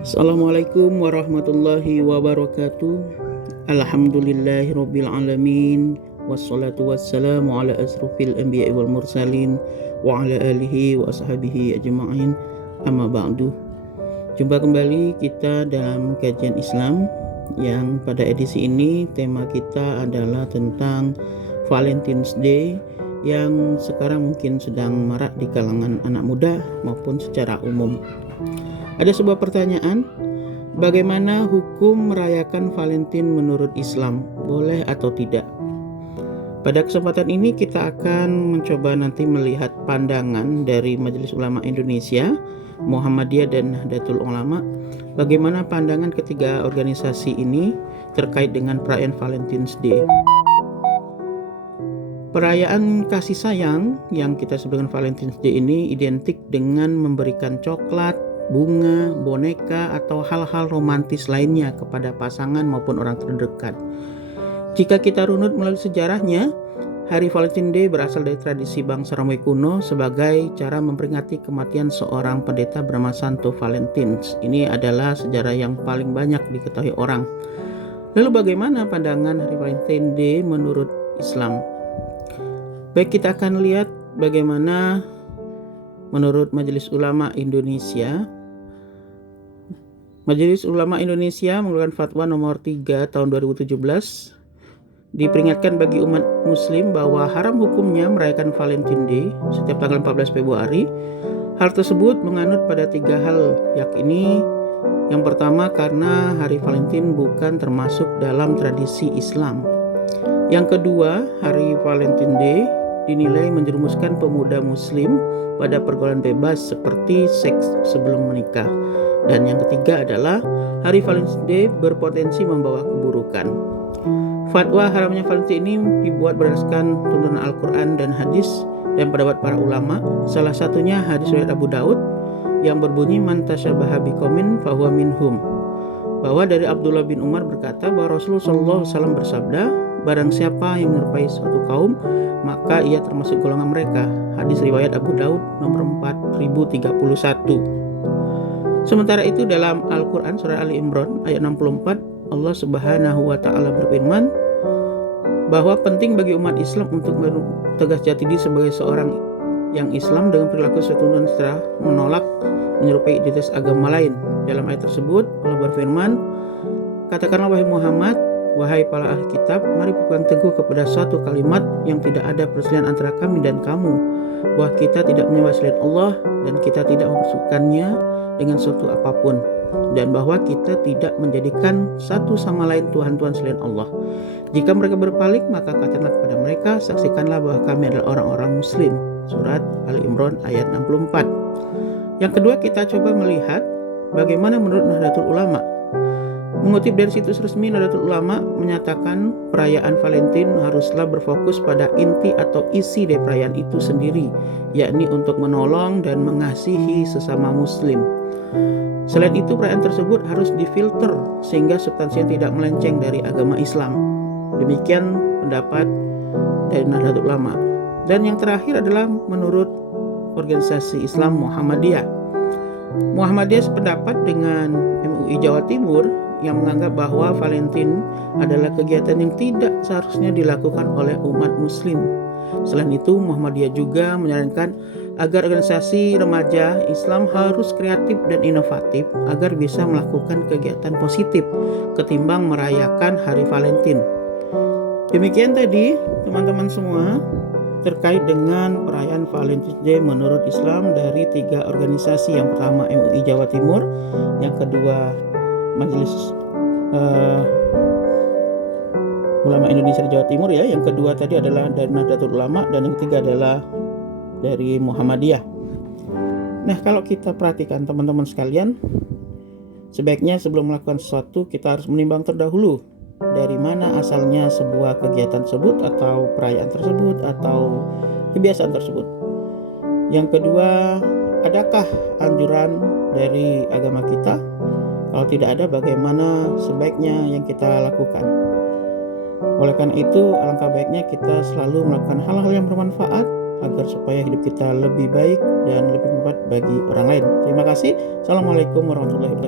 Assalamualaikum warahmatullahi wabarakatuh. Alhamdulillahirabbil alamin. Wassalatu wassalamu ala asrofil anbiya'i wal mursalin wa ala alihi wa ashabihi ajma'in. Amma ba'du. Jumpa kembali kita dalam kajian Islam yang pada edisi ini tema kita adalah tentang Valentine's Day yang sekarang mungkin sedang marak di kalangan anak muda maupun secara umum. Ada sebuah pertanyaan, bagaimana hukum merayakan Valentine menurut Islam? Boleh atau tidak? Pada kesempatan ini kita akan mencoba nanti melihat pandangan dari Majelis Ulama Indonesia, Muhammadiyah dan Nahdlatul Ulama, bagaimana pandangan ketiga organisasi ini terkait dengan perayaan Valentine's Day. Perayaan kasih sayang yang kita sebut dengan Valentine's Day ini identik dengan memberikan coklat, bunga, boneka, atau hal-hal romantis lainnya kepada pasangan maupun orang terdekat. Jika kita runut melalui sejarahnya, Hari Valentine Day berasal dari tradisi bangsa Romawi kuno sebagai cara memperingati kematian seorang pendeta bernama Santo Valentins. Ini adalah sejarah yang paling banyak diketahui orang. Lalu bagaimana pandangan Hari Valentine Day menurut Islam? Baik, kita akan lihat bagaimana menurut Majelis Ulama Indonesia. Majelis Ulama Indonesia mengeluarkan fatwa nomor 3 tahun 2017, diperingatkan bagi umat muslim bahwa haram hukumnya merayakan Valentine Day setiap tanggal 14 Februari. Hal tersebut menganut pada 3 hal, yakni yang pertama karena hari Valentine bukan termasuk dalam tradisi Islam. Yang kedua, hari Valentine Day dinilai menjerumuskan pemuda muslim pada pergaulan bebas seperti seks sebelum menikah. Dan yang ketiga adalah hari Valentine's Day berpotensi membawa keburukan. Fatwa haramnya Valentine ini dibuat berdasarkan tuntunan Al-Quran dan hadis dan pendapat para ulama. Salah satunya hadis riwayat Abu Daud yang berbunyi man tasyabaha biqaumin fahuwa minhum. Bahwa dari Abdullah bin Umar berkata bahwa Rasulullah SAW bersabda, barang siapa yang menyerupai suatu kaum maka ia termasuk golongan mereka. Hadis riwayat Abu Daud nomor 4031. Sementara itu dalam Al-Quran surah Ali Imran ayat 64, Allah Subhanahu wa Ta'ala berfirman bahwa penting bagi umat Islam untuk tegas jati diri sebagai seorang yang Islam dengan perilaku sesuai setelah menolak menyerupai identitas agama lain. Dalam ayat tersebut Allah berfirman, katakanlah wahai Muhammad, wahai para ahli kitab, mari berpegang teguh kepada suatu kalimat yang tidak ada perselisihan antara kami dan kamu, bahwa kita tidak menyembah selain Allah dan kita tidak mempersekutukannya dengan suatu apapun, dan bahwa kita tidak menjadikan satu sama lain Tuhan-Tuhan selain Allah. Jika mereka berpaling, maka katakanlah kepada mereka, saksikanlah bahwa kami adalah orang-orang muslim. Surat Ali Imran ayat 64. Yang kedua, kita coba melihat bagaimana menurut Nahdlatul Ulama. Mengutip dari situs resmi, Nahdlatul Ulama menyatakan perayaan Valentine haruslah berfokus pada inti atau isi dari perayaan itu sendiri, yakni untuk menolong dan mengasihi sesama muslim. Selain itu, perayaan tersebut harus difilter sehingga substansinya tidak melenceng dari agama Islam. Demikian pendapat dari Nahdlatul Ulama. Dan yang terakhir adalah menurut organisasi Islam Muhammadiyah. Muhammadiyah sependapat dengan MUI Jawa Timur yang menganggap bahwa Valentine adalah kegiatan yang tidak seharusnya dilakukan oleh umat muslim. Selain itu, Muhammadiyah juga menyarankan agar organisasi remaja Islam harus kreatif dan inovatif agar bisa melakukan kegiatan positif ketimbang merayakan hari Valentine. Demikian tadi teman-teman semua terkait dengan perayaan Valentine's Day menurut Islam dari 3 organisasi. Yang pertama MUI Jawa Timur, yang kedua Majelis Ulama Indonesia Jawa Timur ya, yang kedua tadi adalah dari Nahdlatul Ulama, dan yang ketiga adalah dari Muhammadiyah. Nah, kalau kita perhatikan teman-teman sekalian, sebaiknya sebelum melakukan sesuatu kita harus menimbang terdahulu dari mana asalnya sebuah kegiatan tersebut atau perayaan tersebut atau kebiasaan tersebut. Yang kedua, adakah anjuran dari agama kita? Kalau tidak ada, bagaimana sebaiknya yang kita lakukan? Oleh karena itu, alangkah baiknya kita selalu melakukan hal-hal yang bermanfaat agar supaya hidup kita lebih baik dan lebih bermanfaat bagi orang lain. Terima kasih. Assalamualaikum warahmatullahi wabarakatuh.